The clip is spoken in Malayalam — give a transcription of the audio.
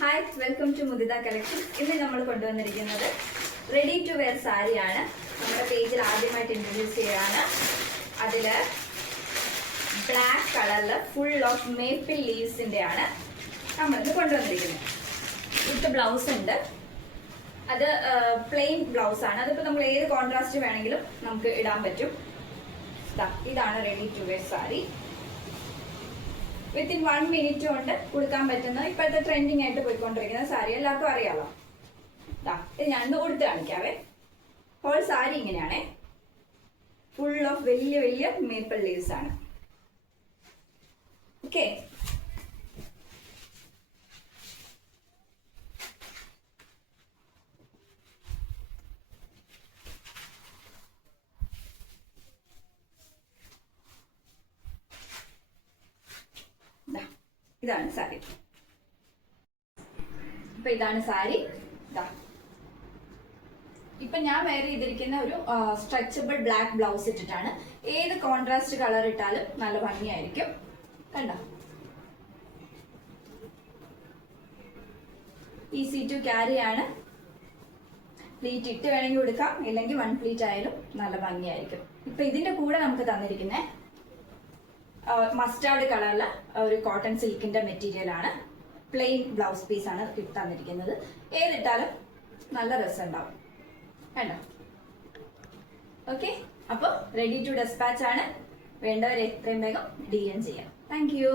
Hi, welcome to Mudita collection. ഇന്ന് നമ്മൾ കൊണ്ടുവന്നിരിക്കുന്നത് റെഡി ടു വെയർ സാരിയാണ്. നമ്മുടെ പേജിൽ ആദ്യമായിട്ട് ഇൻട്രൊഡ്യൂസ് ചെയ്യാണ്. അതിൽ ബ്ലാക്ക് കളറിൽ ഫുൾ ഓഫ് മേപ്പിൾ ലീവ്സിന്റെ ആണ് നമ്മളിത് കൊണ്ടുവന്നിരിക്കുന്നത്. വിത്ത് ബ്ലൗസ് ഉണ്ട്. അത് പ്ലെയിൻ ബ്ലൗസ് ആണ്. അതിപ്പോൾ നമ്മൾ ഏത് കോൺട്രാസ്റ്റ് വേണമെങ്കിലും നമുക്ക് ഇടാൻ പറ്റും. ഇതാണ് ready to wear sari. Within 1 minute കൊണ്ട് കൊടുക്കാൻ പറ്റുന്ന ഇപ്പോഴത്തെ ട്രെൻഡിങ് ആയിട്ട് പോയിക്കൊണ്ടിരിക്കുന്ന സാരി എല്ലാവർക്കും അറിയാലോ. ഇത് ഞാനൊന്ന് കൊടുത്ത് കാണിക്കാവേ. ഹോൾ സാരി ഇങ്ങനെയാണേ. ഫുൾ ഓഫ് വലിയ വലിയ മേപ്പിൾ ലീവ്സ് ആണ്. ഓക്കെ, ഇതാണ് സാരി. ഇപ്പൊ ഇതാണ് സാരി. ഇപ്പൊ ഞാൻ വെയർ ചെയ്തിരിക്കുന്ന ഒരു സ്ട്രെച്ചബിൾ ബ്ലാക്ക് ബ്ലൗസ് ഇട്ടിട്ടാണ്. ഏത് കോൺട്രാസ്റ്റ് കളർ ഇട്ടാലും നല്ല ഭംഗിയായിരിക്കും. കണ്ടോ, ഈസി ടു ക്യാരി ആണ്. പ്ലീറ്റ് ഇട്ട് വേണമെങ്കിൽ കൊടുക്കാം, ഇല്ലെങ്കിൽ 1 പ്ലീറ്റ് ആയാലും നല്ല ഭംഗിയായിരിക്കും. ഇപ്പൊ ഇതിന്റെ കൂടെ നമുക്ക് തന്നിരിക്കുന്നത് മസ്റ്റാർഡ് കളറിലെ ഒരു കോട്ടൺ സിൽക്കിന്റെ മെറ്റീരിയൽ ആണ്. പ്ലെയിൻ ബ്ലൗസ് പീസ് ആണ് തന്നിരിക്കുന്നത്. ഏതിട്ടാലും നല്ല രസം ഉണ്ടാവും. വേണ്ട. ഓക്കെ, അപ്പോൾ റെഡി ടു ഡെസ്പാച്ച് ആണ്. വേണ്ടവർ എത്രയും വേഗം DM ചെയ്യാം. Thank you.